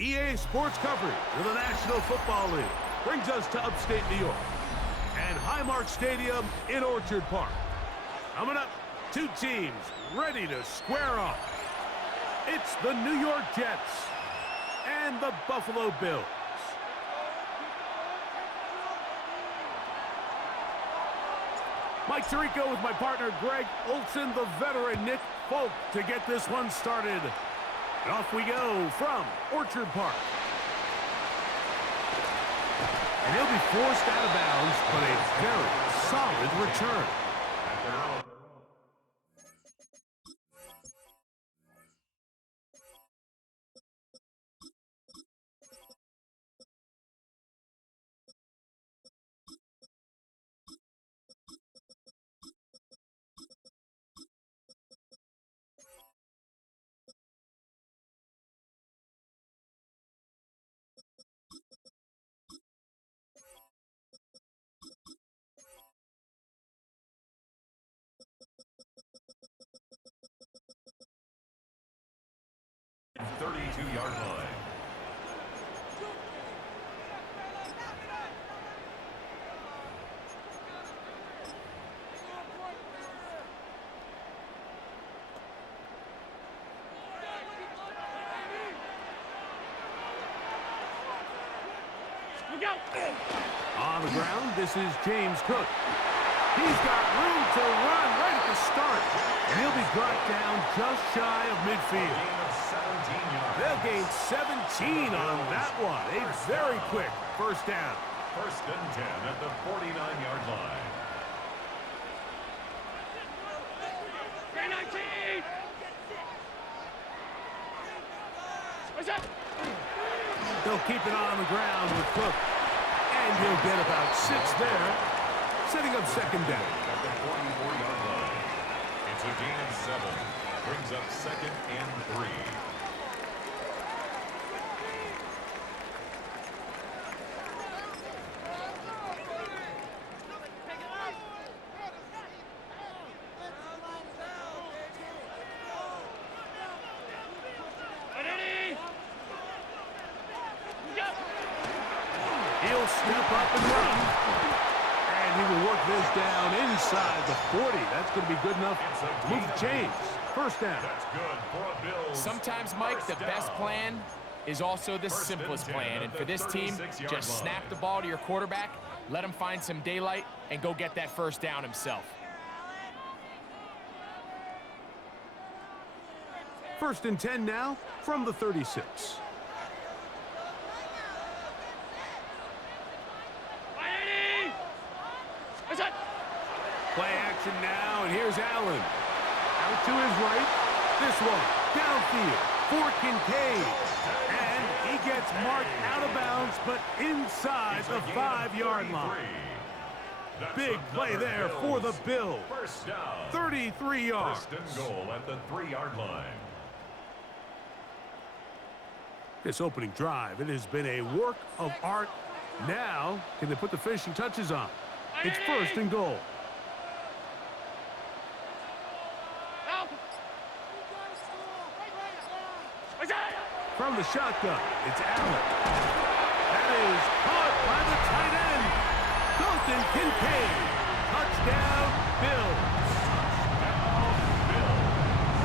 EA Sports coverage of the National Football League brings us to upstate New York and Highmark Stadium in Orchard Park. Coming up, two teams ready to square off. It's the New York Jets and the Buffalo Bills. Mike Tirico with my partner Greg Olson, the veteran Nick Folk to get this one started. And off we go from Orchard Park. And he'll be forced out of bounds, but a very solid return. Yard line. On the ground, this is James Cook. He's got room to run right at the start, and he'll be brought down just shy of midfield. They'll gain 17 on that one. A very quick first down. First and 10 at the 49-yard line. They'll keep it on the ground with Cook. And he'll get about 6 there, setting up second down. At the 44-yard line. It's a gain of 7. Brings up second and 3. He'll step up and run. And he will work this down inside the 40. That's going to be good enough to move the chains. First down. That's good for a Bills. Sometimes, Mike, the best plan is also the simplest plan. And for this team, just snap the ball to your quarterback, let him find some daylight, and go get that first down himself. First and 10 now from the 36. Play action now, and here's Allen. Out to his right. This one, downfield for Kincaid. And he gets marked out of bounds, but inside the 5-yard line. Big play there for the Bills. 33 yards. First and goal at the 3-yard line. This opening drive, it has been a work of art. Now, can they put the finishing touches on? It's first and goal. From the shotgun, it's Allen. That is caught by the tight end, Dalton Kincaid. Touchdown, Bills.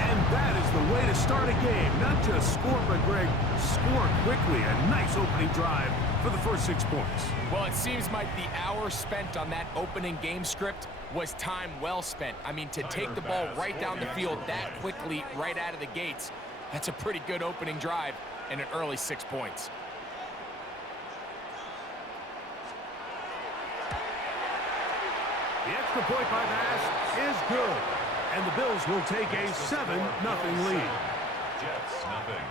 And that is the way to start a game. Not just score, but, Greg, score quickly. A nice opening drive for the first 6 points. Well, it seems like the hour spent on that opening game script was time well spent. I mean, to take the ball right down the field that quickly right out of the gates, that's a pretty good opening drive and an early 6 points. The extra point by Bass is good. And the Bills will take a 7-0 lead. Jets, nothing.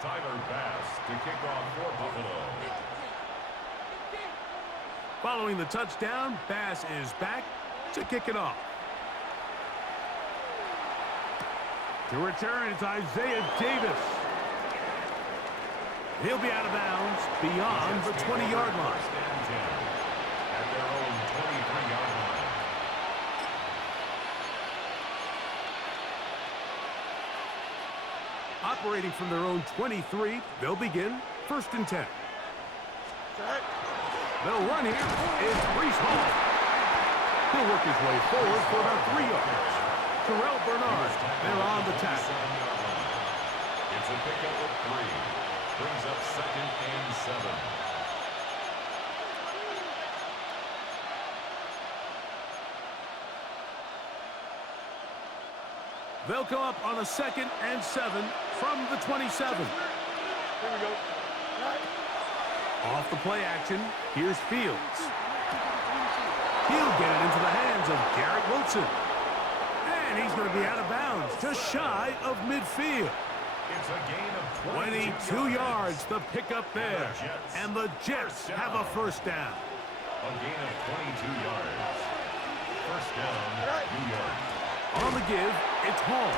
Tyler Bass to kick off for Buffalo. Following the touchdown, Bass is back to kick it off. To return, it's Isaiah Davis. He'll be out of bounds beyond the 20-yard line. First and 10 at their own 23-yard line. Operating from their own 23, they'll begin first and 10. They'll run here. It's Brees Hall. He'll work his way forward for about 3 yards. Terrell Bernard, they're on the tackle. It's a pickup of 3. Brings up second and 7. They'll come up on a second and 7 from the 27. Here we go. Off the play action, here's Fields. He'll get it into the hands of Garrett Wilson. And he's going to be out of bounds, just shy of midfield. It's a gain of 22 yards, the pickup there. And the Jets have a first down. A gain of 22 yards. First down, New York. On the give, it's Hall.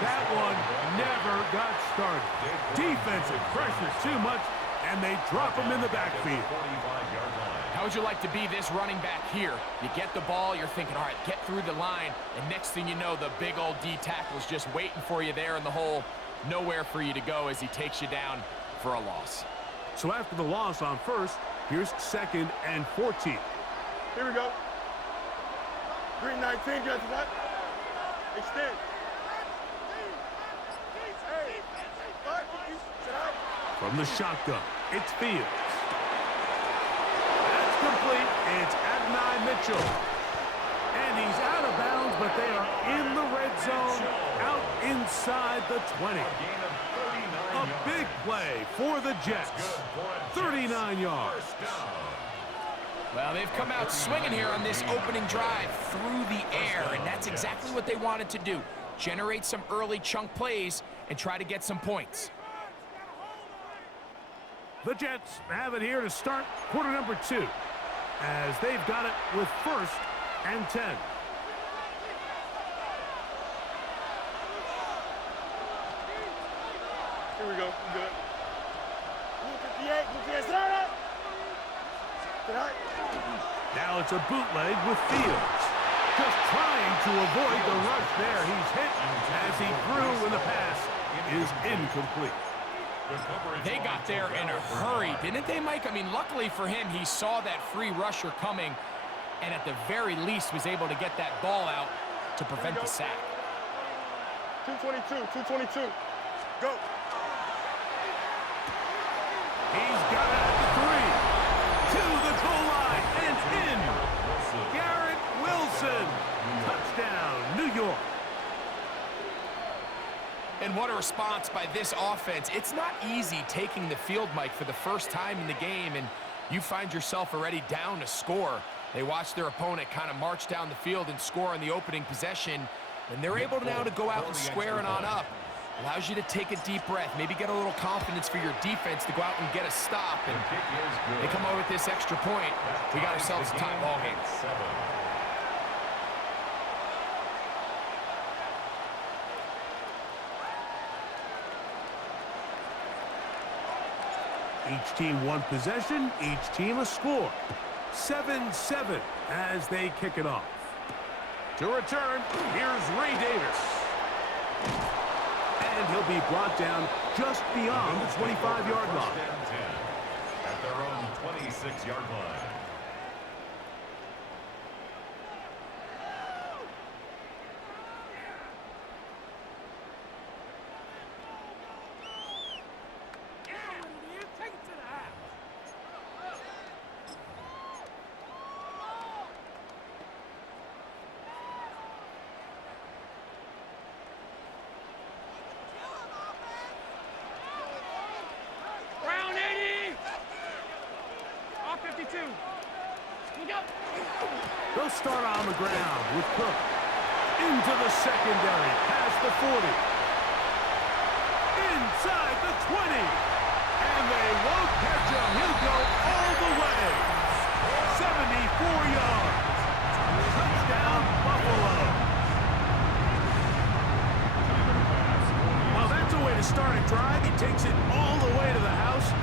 That one never got started. Defensive pressure too much, and they drop him in the backfield. 45-yard line. How would you like to be this running back here? You get the ball, you're thinking, all right, get through the line, and next thing you know, the big old D tackle's just waiting for you there in the hole. Nowhere for you to go as he takes you down for a loss. So after the loss on first, here's second and 14. Here we go. Green 19, get to that. Extend. From the shotgun, it's Fields. That's complete. It's Adonai Mitchell. And he's out of bounds, but they are in the red zone, out inside the 20. A big play for the Jets. 39 yards. Well, they've come out swinging here on this opening drive through the air, and that's exactly what they wanted to do. Generate some early chunk plays and try to get some points. The Jets have it here to start quarter number 2, as they've got it with first and 10. Here we go. We good. 58, Now it's a bootleg with Fields. Just trying to avoid the rush there. He's hit as he threw when the pass is incomplete. They got there in a hurry, didn't they, Mike? I mean, luckily for him, he saw that free rusher coming and at the very least was able to get that ball out to prevent the sack. 222. Go. He's got it at the 3. To the goal line and in. Garrett Wilson. Touchdown, New York. And what a response by this offense. It's not easy taking the field, Mike, for the first time in the game, and you find yourself already down to score. They watch their opponent kind of march down the field and score on the opening possession, and they're able now to go out and square it on up. Allows you to take a deep breath, maybe get a little confidence for your defense to go out and get a stop, and they come over with this extra point. We got ourselves a tie ball game. Each team one possession, each team a score. 7-7 as they kick it off. To return, here's Ray Davis. And he'll be brought down just beyond the 25-yard line. At their own 26-yard line. They'll start on the ground with Cook. Into the secondary, past the 40. Inside the 20. And they won't catch him. He'll go all the way. 74 yards. Touchdown, Buffalo. Well, that's a way to start a drive. He takes it all the way to the house.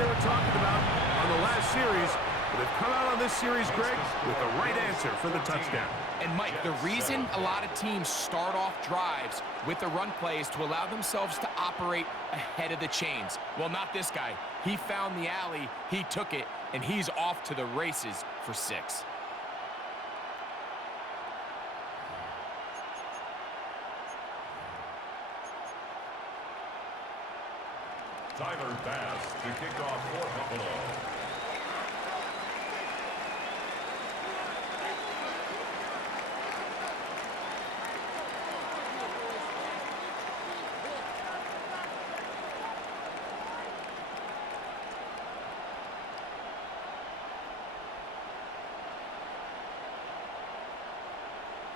they were talking about on the last series. But they've come out on this series, Greg, with the right answer for the touchdown. And, Mike, the reason a lot of teams start off drives with the run play is to allow themselves to operate ahead of the chains. Well, not this guy. He found the alley, he took it, and he's off to the races for 6. Tyler Bass to kick off for Buffalo.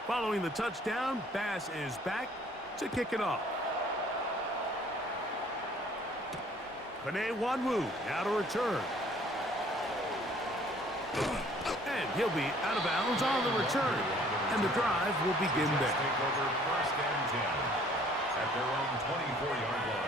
Following the touchdown, Bass is back to kick it off. Panay Wanwu now to return. And he'll be out of bounds on the return. And the drive will begin there. Take over 1st and 10 at their own 24-yard line.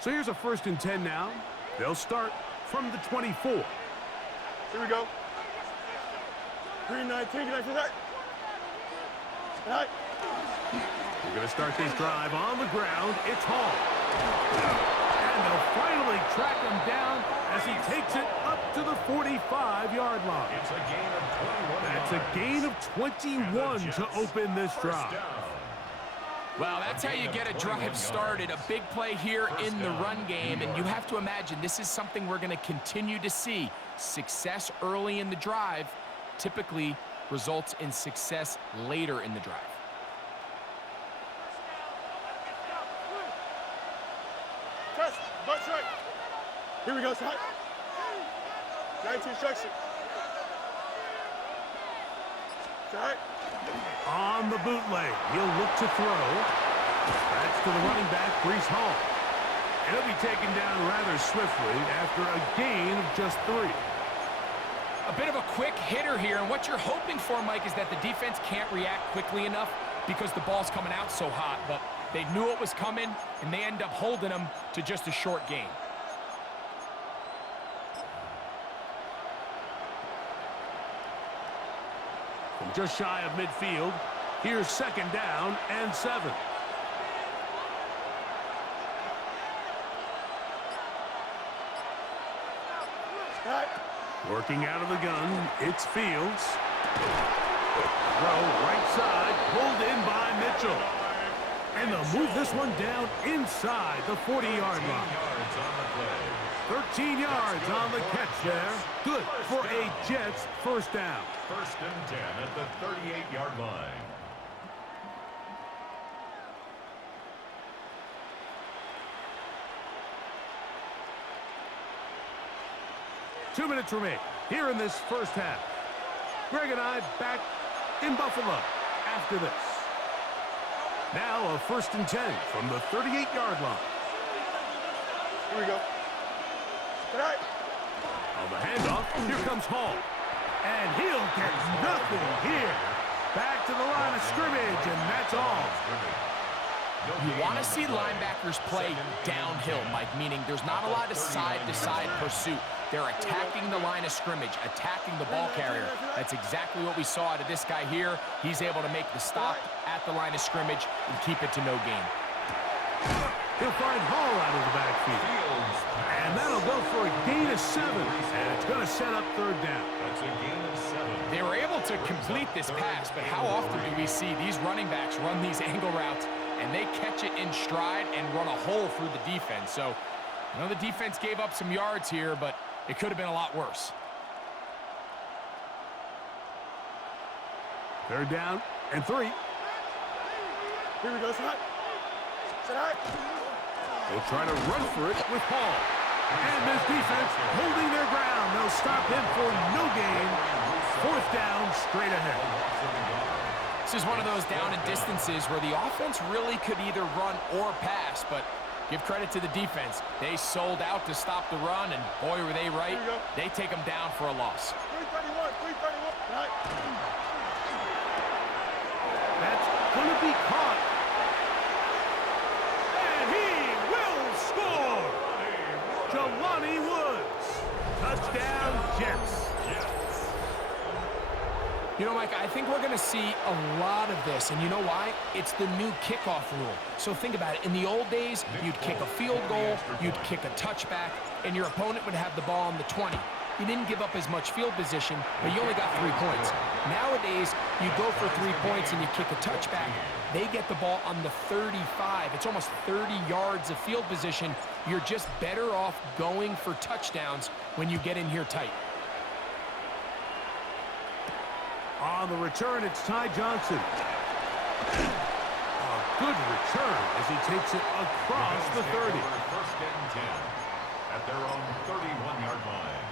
So here's a 1st and 10 now. They'll start from the 24. Here we go. 3-19, can I see that? Right. We're going to start this drive on the ground. It's Hall. And they'll finally track him down as he takes it up to the 45-yard line. It's a gain of 21 That's a gain of 21 to open this drive. Well, that's how you get a drive started. A big play here in the run game, and you have to imagine this is something we're going to continue to see. Success early in the drive typically results in success later in the drive. Press, butt strike. Here we go, side. 19 instruction. Side. On the bootleg, he'll look to throw. That's to the running back, Breece Hall. And he'll be taken down rather swiftly after a gain of just 3. A bit of a quick hitter here, and what you're hoping for, Mike, is that the defense can't react quickly enough because the ball's coming out so hot, but they knew it was coming, and they end up holding them to just a short gain. From just shy of midfield, here's 2nd down and 7. Right. Working out of the gun, it's Fields. Throw right side, pulled in by Mitchell. And they'll move this one down inside the 40-yard line. 13 yards on the catch there. Good for a Jets 1st down. 1st and 10 at the 38-yard line. Two minutes remain here in this 1st half. Greg and I back in Buffalo after this. Now a 1st and 10 from the 38-yard line. Here we go. Right. On the handoff, here comes Hall. And he'll get nothing here. Back to the line of scrimmage, and that's all. You want to see linebackers play downhill, Mike, meaning there's not a lot of side-to-side pursuit. They're attacking the line of scrimmage, attacking the ball carrier. That's exactly what we saw out of this guy here. He's able to make the stop at the line of scrimmage and keep it to no gain. He'll find Hall out of the backfield. And that'll go for a gain of 7. And it's going to set up 3rd down. That's a gain of 7. They were able to complete this pass, but how often do we see these running backs run these angle routes and they catch it in stride and run a hole through the defense? So, I know the defense gave up some yards here, but it could have been a lot worse. 3rd down and 3. Here we go, side. Side. They'll try to run for it with Hall. And this defense holding their ground. They'll stop him for no gain. 4th down straight ahead. This is one of those down and distances where the offense really could either run or pass, but Give credit to the defense. They sold out to stop the run, and boy, were they right. They take them down for a loss. 331, 331. Right. That's going to be caught. And he will score. Jelani Woods. Touchdown, Jets. You know, Mike, I think we're going to see a lot of this, and you know why? It's the new kickoff rule. So think about it. In the old days, you'd kick a field goal, you'd kick a touchback, and your opponent would have the ball on the 20. You didn't give up as much field position, but you only got 3 points. Nowadays, you go for 3 points and you kick a touchback. They get the ball on the 35. It's almost 30 yards of field position. You're just better off going for touchdowns when you get in here tight. On the return, it's Ty Johnson. A good return as he takes it across the 30. First and 10 at their own 31-yard line.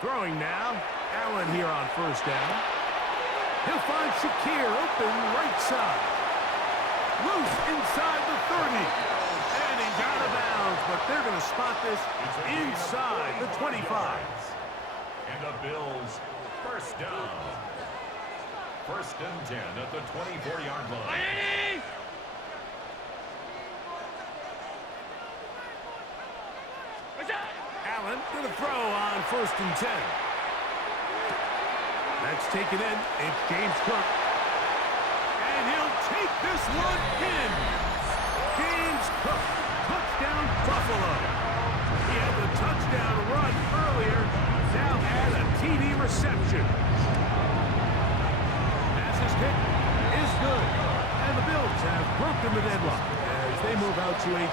Throwing now. Allen here on first down. He'll find Shakir open right side. Loose inside the 30. And he's out of bounds, but they're going to spot this inside the 25. And the Bills first down. First and 10 at the 24-yard line. Allen going to throw on first and 10. That's taken in. It's James Cook. And he'll take this one in. James Cook. Touchdown, Buffalo. He had the touchdown run earlier. Now had a TD reception. Passes kick is good. And the Bills have broken the deadlock as they move out to a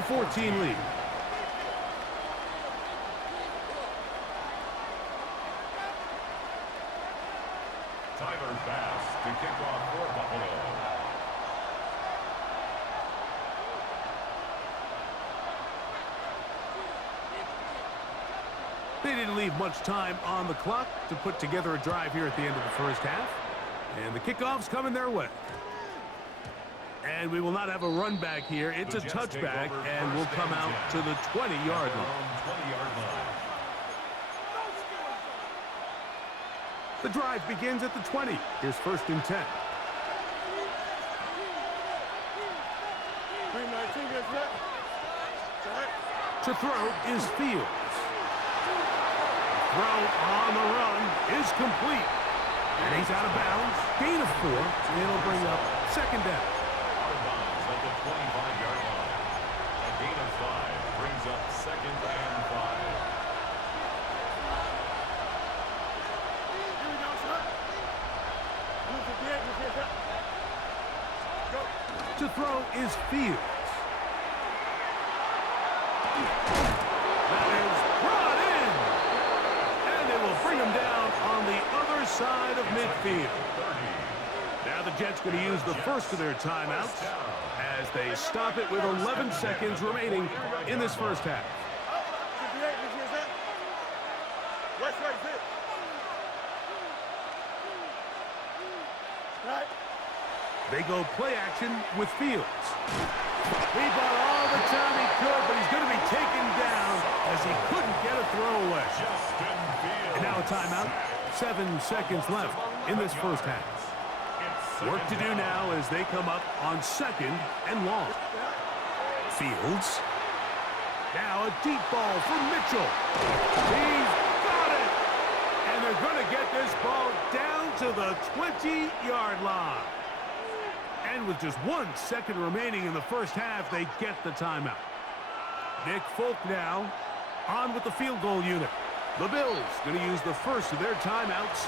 21-14 lead. Tyler Bass to kick off for Buffalo. They didn't leave much time on the clock to put together a drive here at the end of the first half. And the kickoff's coming their way. And we will not have a run back here. It's a touchback, and we'll come out to the 20-yard line. The drive begins at the 20. Here's first and 10. 319 gets that. To throw is Fields. Throw on the run is complete. And he's out of bounds. Gain of 4. It'll bring up second down. Out of bounds at the 25-yard line. A gain of 5 brings up second and 5. To throw is Fields. That is brought in. And they will bring him down on the other side of midfield. Now the Jets going to use the first of their timeouts as they stop it with 11 seconds remaining in this first half. They go play action with Fields. He bought all the time he could, but he's going to be taken down as he couldn't get a throwaway. And now a timeout. 7 seconds left in this first half. Work to do now as they come up on second and long. Fields. Now a deep ball from Mitchell. He's got it! And they're going to get this ball down to the 20-yard line. And with just 1 second remaining in the first half, they get the timeout. Nick Folk now on with the field goal unit. The Bills going to use the first of their timeouts.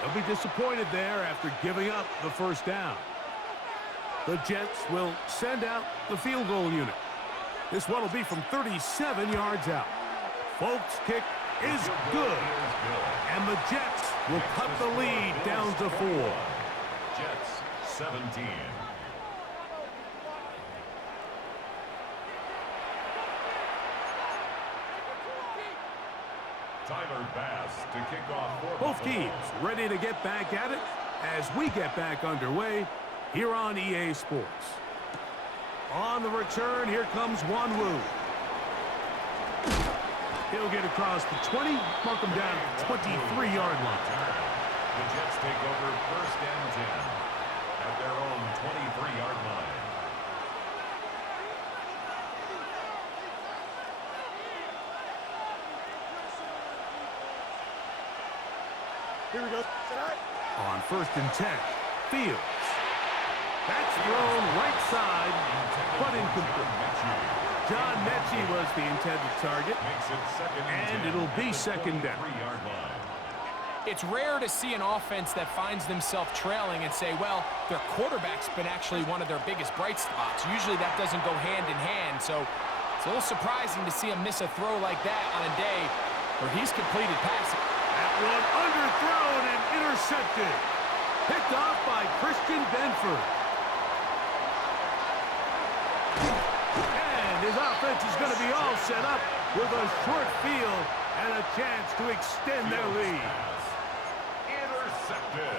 They'll be disappointed there after giving up the first down. The Jets will send out the field goal unit. This one will be from 37 yards out. Folk's kick is good. And the Jets will cut the lead down to 4. Jets 17. Tyler Bass to kick off for Both Buffalo. teams ready to get back at it as we get back underway here on EA Sports. On the return, here comes Wanwu. He'll get across the 20, mark him down at the 23-yard line. The Jets take over 1st and 10 at their own 23-yard line. Here we go. On 1st and 10, Fields. That's thrown right side, but incomplete. John Mechie was the intended target, Makes it 2nd and 10 it'll be at the 2nd down. 23-yard line. It's rare to see an offense that finds themselves trailing and say, well, their quarterback's been actually one of their biggest bright spots. Usually that doesn't go hand in hand, so it's a little surprising to see him miss a throw like that on a day where he's completed passing. That one underthrown and intercepted. Picked off by Christian Benford. And his offense is going to be all set up with a short field and a chance to extend their lead. Intercepted.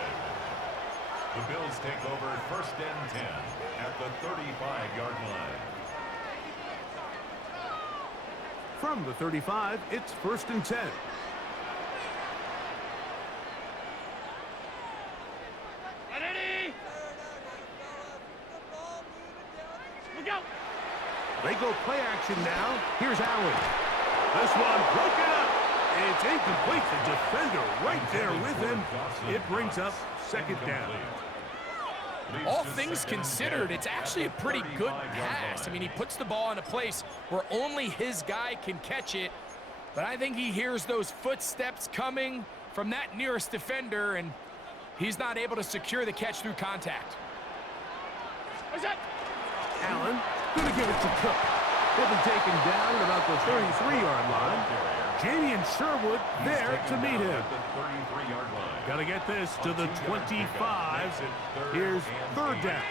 The Bills take over 1st and 10 at the 35-yard line. From the 35, it's 1st and 10. They go play action now. Here's Allen. This one broken up. It's incomplete. The defender right there with him. It brings up 2nd down. All things considered, it's actually a pretty good pass. I mean, he puts the ball in a place where only his guy can catch it. But I think he hears those footsteps coming from that nearest defender, and he's not able to secure the catch through contact. Allen going to give it to Cook. He'll be taken down at about the 33-yard line. Jamie and Sherwood there to meet him. Got to get this to the 25. Here's 3rd down.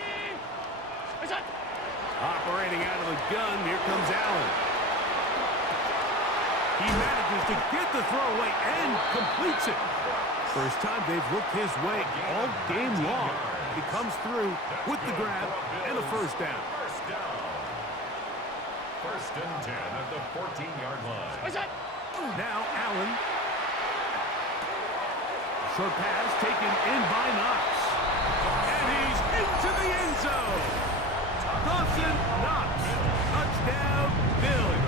Operating out of the gun, here comes Allen. He manages to get the throwaway and completes it. First time they've looked his way all game long. He comes through with the grab and a 1st down. 1st and 10 at the 14-yard line. Now Allen. Short pass taken in by Knox. And he's into the end zone. Dawson Knox. Touchdown, Bills.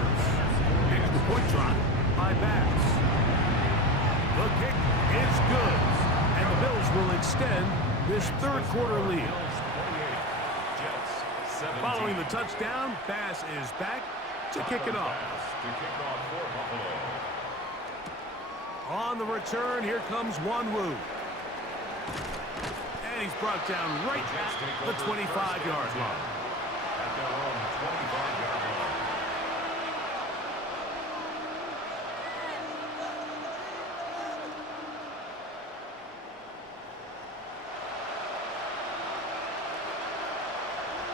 Extra point try by Bass. The kick is good. And the Bills will extend this 3rd quarter lead. Following the touchdown, Bass is back to kick it off. On the return, here comes Wanwu. And he's brought down right at the 25-yard line. At their own 25-yard line.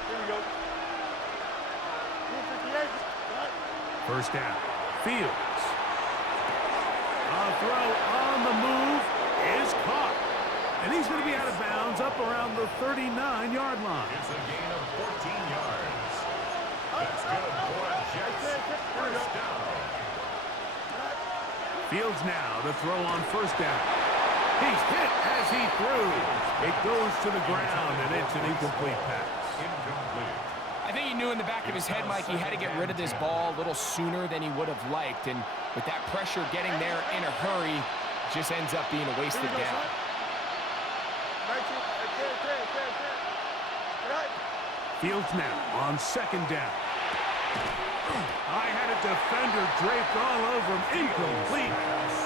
Here we go. 258. 1st down. Fields. A throw on the move is caught. And he's going to be out of bounds up around the 39-yard line. It's a gain of 14 yards. That's good for Jets. 1st down. Fields now to throw on 1st down. He's hit as he threw. It goes to the ground, and it's an incomplete pass. Incomplete. I think he knew in the back of his head, Mike, he had to get rid of this ball a little sooner than he would have liked. And with that pressure getting there in a hurry, it just ends up being a wasted down. Fields now on 2nd down. I had a defender draped all over him. Incomplete.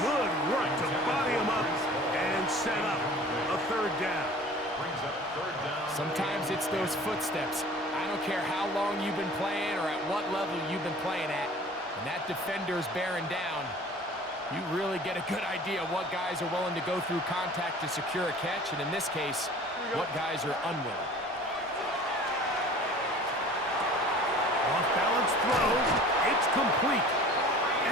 Good work to body him up and set up a 3rd down. Brings up 3rd down. Sometimes it's those footsteps. I don't care how long you've been playing or at what level you've been playing at. When that defender's bearing down, you really get a good idea of what guys are willing to go through contact to secure a catch, and in this case, what guys are unwilling. Off balance throw. It's complete.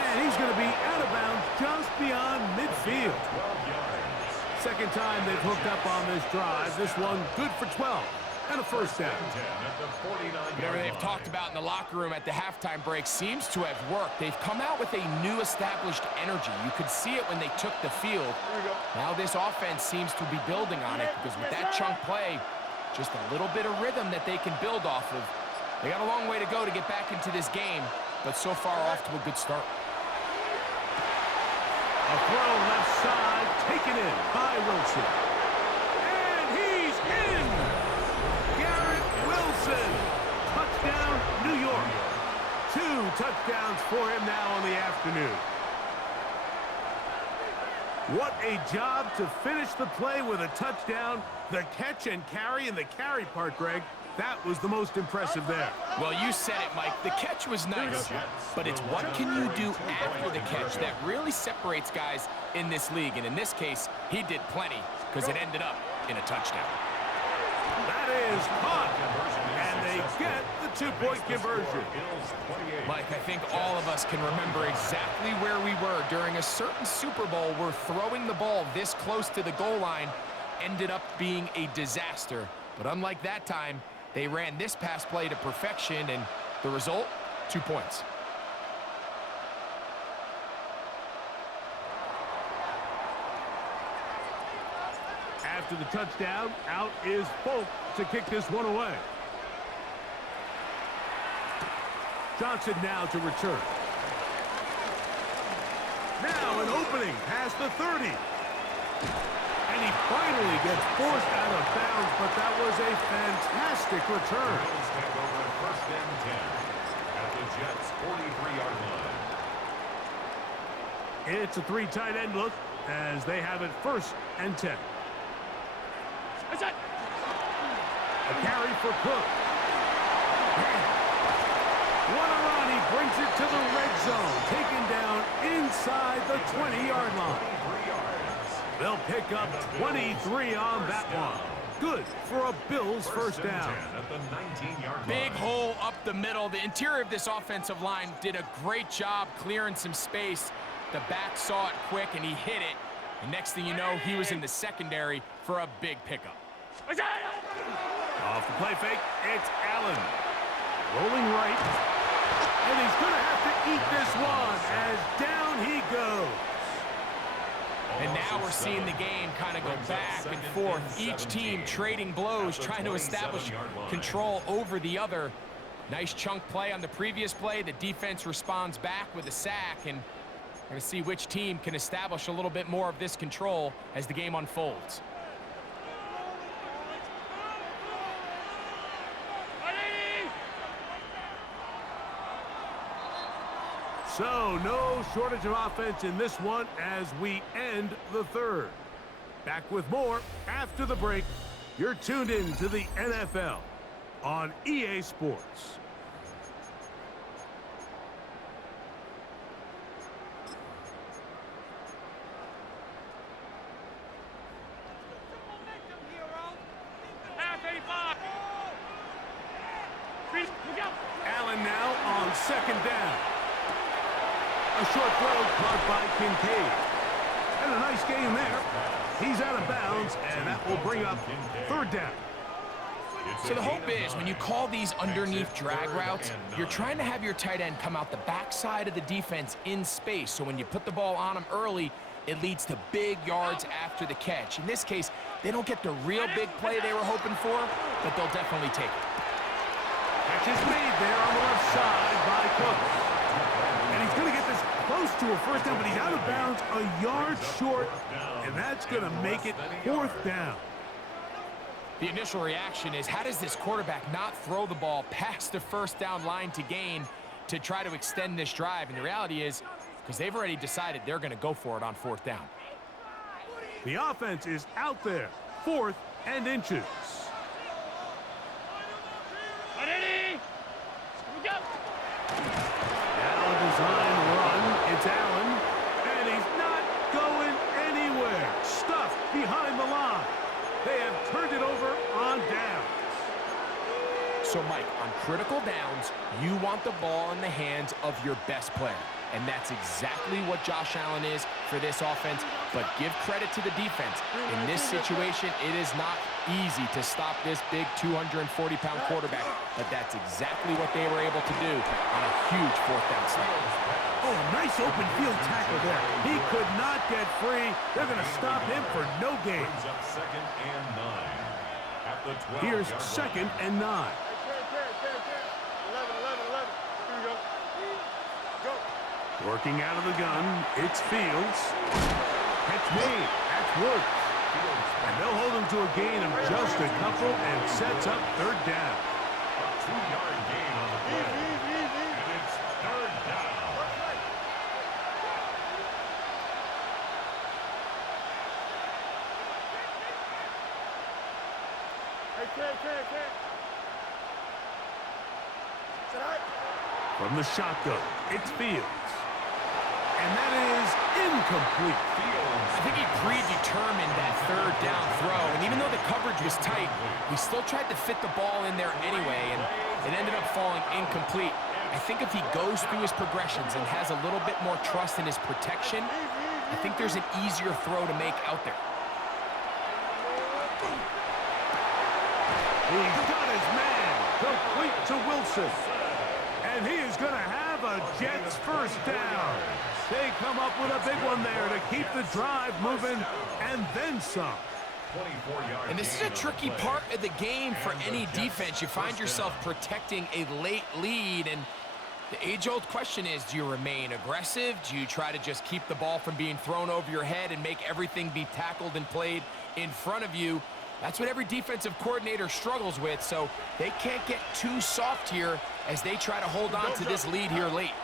And he's going to be out of bounds just beyond midfield. 12 yards. Second time they've hooked up on this drive. This one good for 12 and a first down. 10 at the 49-yard Whatever they've line. talked about in the locker room at the halftime break seems to have worked. They've come out with a new established energy. You could see it when they took the field. Now this offense seems to be building on it because with that chunk play, just a little bit of rhythm that they can build off of. They got a long way to go to get back into this game, but so far off to a good start. A throw left side, taken in by Wilson. And he's in! Garrett Wilson. Touchdown, New York. 2 touchdowns for him now on the afternoon. What a job to finish the play with a touchdown. The catch and carry, and the carry part, Greg, that was the most impressive there. Well, you said it, Mike. The catch was nice, but it's what can you do after the catch that really separates guys in this league. And in this case, he did plenty because it ended up in a touchdown. That is caught, and they get the 2-point conversion. Mike, I think all of us can remember exactly where we were during a certain Super Bowl where throwing the ball this close to the goal line ended up being a disaster. But unlike that time, they ran this pass play to perfection, and the result, 2 points. After the touchdown, out is Folk to kick this one away. Johnson now to return. Now an opening past the 30. And he finally gets forced out of bounds, but that was a fantastic return. Bills take over first and 10 at the Jets' 43-yard line. It's a 3 tight end look as they have it first and 10. A carry for Cook. What a run. He brings it to the red zone. Taken down inside the 20-yard line. 23 yards. They'll pick up 23 on that one. Good for a Bills first and down. 10 at the 19-yard line. Big hole up the middle. The interior of this offensive line did a great job clearing some space. The back saw it quick, and he hit it. And next thing you know, he was in the secondary for a big pickup. Off the play fake, it's Allen. Rolling right. And he's going to have to eat this one as down he goes. And now we're seeing the game kind of go back and forth. Each team trading blows, trying to establish control over the other. Nice chunk play on the previous play. The defense responds back with a sack, and we're going to see which team can establish a little bit more of this control as the game unfolds. So, no shortage of offense in this one as we end the third. Back with more after the break. You're tuned in to the NFL on EA Sports. Allen now on second down. A short throw caught by Kincaid. And a nice gain there. He's out of bounds, and that will bring up third down. So the hope is when you call these underneath drag routes, you're trying to have your tight end come out the backside of the defense in space. So when you put the ball on him early, it leads to big yards after the catch. In this case, they don't get the real big play they were hoping for, but they'll definitely take it. Catch is made there on the left side by Cook. And he's going to get this close to a first down, but he's out of bounds a yard short, and that's going to make it fourth down. The initial reaction is, how does this quarterback not throw the ball past the first down line to gain to try to extend this drive? And the reality is, because they've already decided they're going to go for it on fourth down. The offense is out there, 4th and inches. Now a design run. It's Allen, and he's not going anywhere. Stuffed behind the line. They have turned it over on downs. So, Mike, on critical downs, you want the ball in the hands of your best player. And that's exactly what Josh Allen is for this offense. But give credit to the defense. In this situation, it is not easy to stop this big 240-pound quarterback. But that's exactly what they were able to do on a huge fourth down snap. Oh, a nice open field tackle there. He could not get free. They're going to stop him for no gain. Brings up 2nd and 9 at the 12-yard line. Here's 2nd and 9. 11, 11, 11. Here we go. Go. Working out of the gun, it's Fields. Catch me. That's Woods. And they'll hold him to a gain of just a couple and sets up 3rd down. A 2-yard gain on the play. And it's 3rd down. Hey. Sit right. From the shotgun, it's Fields. And that is incomplete. I think he predetermined that 3rd down throw, and even though the coverage was tight, he still tried to fit the ball in there anyway, and it ended up falling incomplete. I think if he goes through his progressions and has a little bit more trust in his protection, I think there's an easier throw to make out there. He's got his man. Complete to Wilson. And he is going to have a Jets 1st down. They come up with a big one there to keep the drive moving and then some. 24-yard And this is a tricky part of the game for any defense. You find yourself protecting a late lead, and the age-old question is, do you remain aggressive? Do you try to just keep the ball from being thrown over your head and make everything be tackled and played in front of you? That's what every defensive coordinator struggles with, so they can't get too soft here as they try to hold on to this lead here late.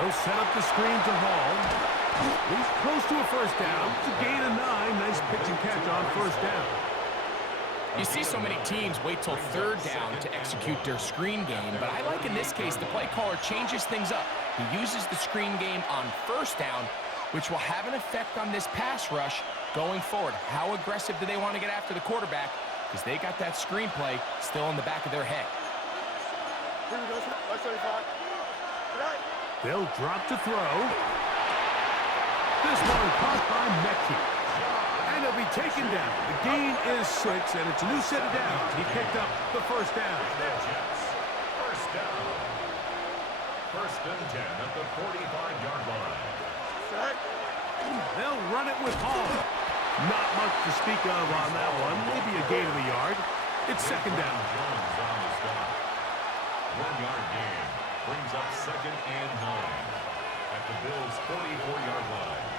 They'll set up the screen to Hall. He's close to a 1st down. It's a gain of 9. Nice pitch and catch on 1st down. You see so many teams wait till 3rd down to execute their screen game, but I like in this case the play caller changes things up. He uses the screen game on 1st down, which will have an effect on this pass rush going forward. How aggressive do they want to get after the quarterback? Because they got that screen play still in the back of their head. Here we go. 175. Right. They'll drop to throw. This one caught by Mechie. And he'll be taken down. The gain is 6, and it's a new set of downs. He picked up the 1st down. The Jets. 1st down. 1st and 10 at the 45-yard line. Right. They'll run it with Hall. Not much to speak of on that one. Maybe a gain of a yard. It's 2nd down. Jones on the stop. 1-yard gain. Brings up 2nd and 9 at the Bills' 44-yard line.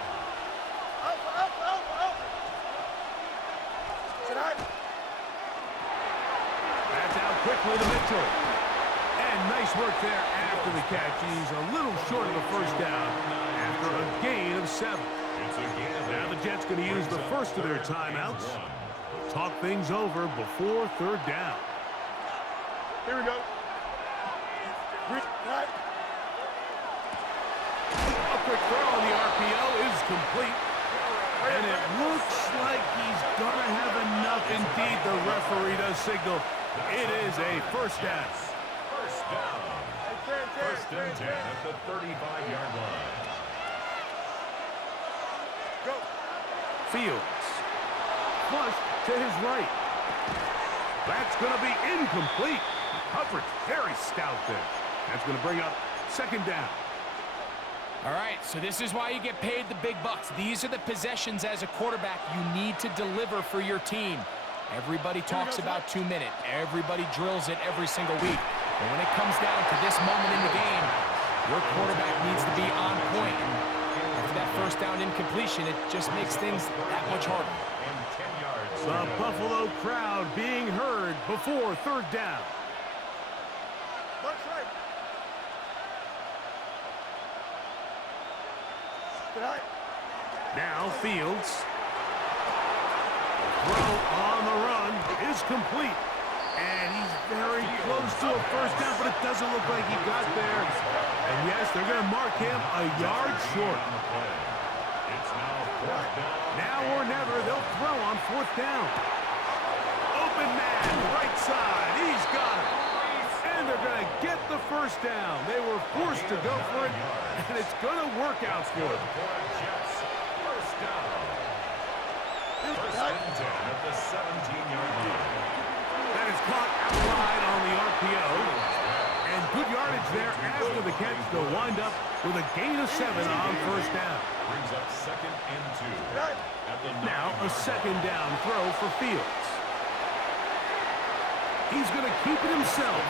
Up. Sit right. That's out quickly to Mitchell. And nice work there after the catch. He's a little short of the 1st down after a gain of 7. It's a gain of 8. Now the Jets going to use the first of their timeouts. Talk things over before 3rd down. Here we go. Right. A quick throw on the RPO is complete. And it looks like he's going to have enough. Indeed, the referee does signal it is a 1st down. 1st down. 1st and 10 at the 35-yard line. Go. Fields. Flush to his right. That's going to be incomplete. Coverage very stout there. That's going to bring up 2nd down. All right, so this is why you get paid the big bucks. These are the possessions as a quarterback you need to deliver for your team. Everybody talks about 2 minute. Everybody drills it every single week. But when it comes down to this moment in the game, your quarterback needs to be on point. And after that 1st down incompletion, it just makes things that much harder. And 10 yards. The Buffalo crowd being heard before 3rd down. That's right. Right. Now Fields. Throw on the run is complete. And he's very close to a 1st down, but it doesn't look like he got there. And yes, they're going to mark him a yard short. It's now 4th down. Now or never, they'll throw on 4th down. Open open man, right side. He's got it. And they're going to get the first down. They were forced to go for it, and it's going to work out for them. First down. First and 10 at the 17-yard line. That is caught outside on the RPO. And good yardage there after the catch. They'll wind up with a gain of 7 on first down. Brings up second and 2. At the Now a second down throw for Fields. He's going to keep it himself.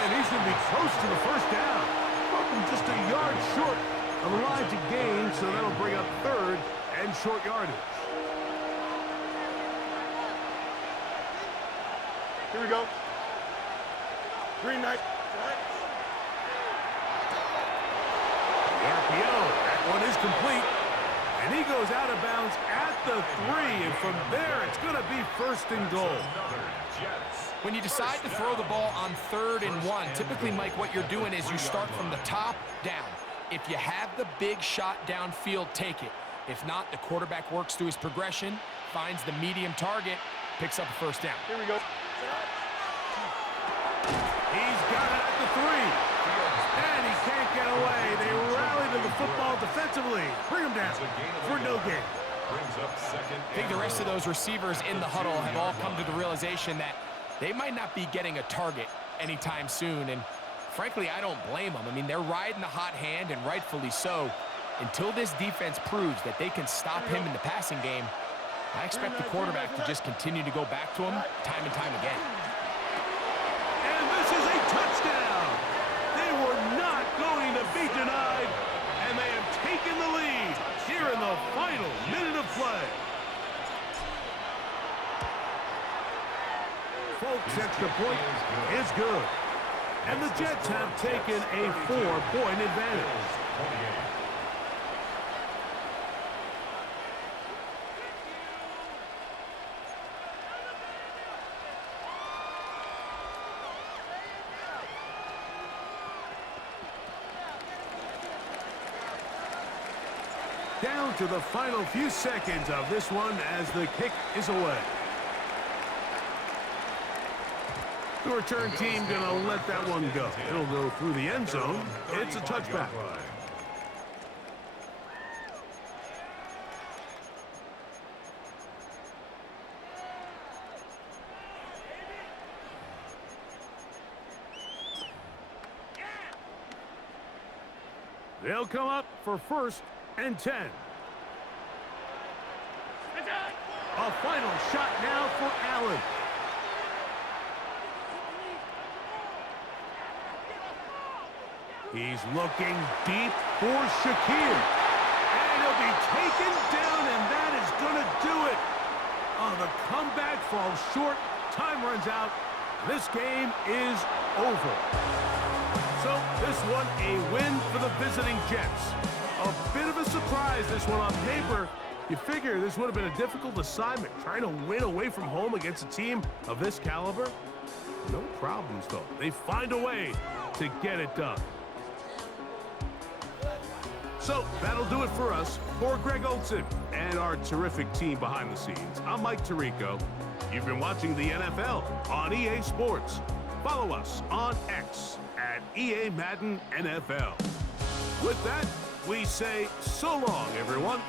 And he's going to be close to the first down. Welcome just a yard short of the line to gain, so that'll bring up third and short yardage. Here we go. Green light. The RPO, that one is complete. And he goes out of bounds at the 3. And from there, it's going to be first and goal. When you decide to throw the ball on 3rd and 1, typically, Mike, what you're doing is you start from the top down. If you have the big shot downfield, take it. If not, the quarterback works through his progression, finds the medium target, picks up a first down. Here we go. He's got it at the 3. And he can't get away. They rally to the football defensively. Bring him down for no gain. I think the rest of those receivers in the huddle have all come to the realization that they might not be getting a target anytime soon. And frankly, I don't blame them. I mean, they're riding the hot hand, and rightfully so. Until this defense proves that they can stop him in the passing game, I expect the quarterback to just continue to go back to him time and time again. And this is a touchdown. They were not going to be denied, and they have taken the lead here in the final minute of play. Folks, extra point is good. And the Jets have taken a 4-point advantage. Down to the final few seconds of this one as the kick is away. The return team going to let that one go. It'll go through the end zone. It's a touchback. They'll come up for first and 10. A final shot now for Allen. He's looking deep for Shakir. And he'll be taken down, and that is going to do it. Oh, the comeback falls short. Time runs out. This game is over. So this one a win for the visiting Jets. A bit of a surprise, this one on paper. You figure this would have been a difficult assignment, trying to win away from home against a team of this caliber. No problems, though. They find a way to get it done. So that'll do it for us. For Greg Olson and our terrific team behind the scenes, I'm Mike Tirico. You've been watching the NFL on EA Sports. Follow us on X at EA Madden NFL. With that, we say so long, everyone.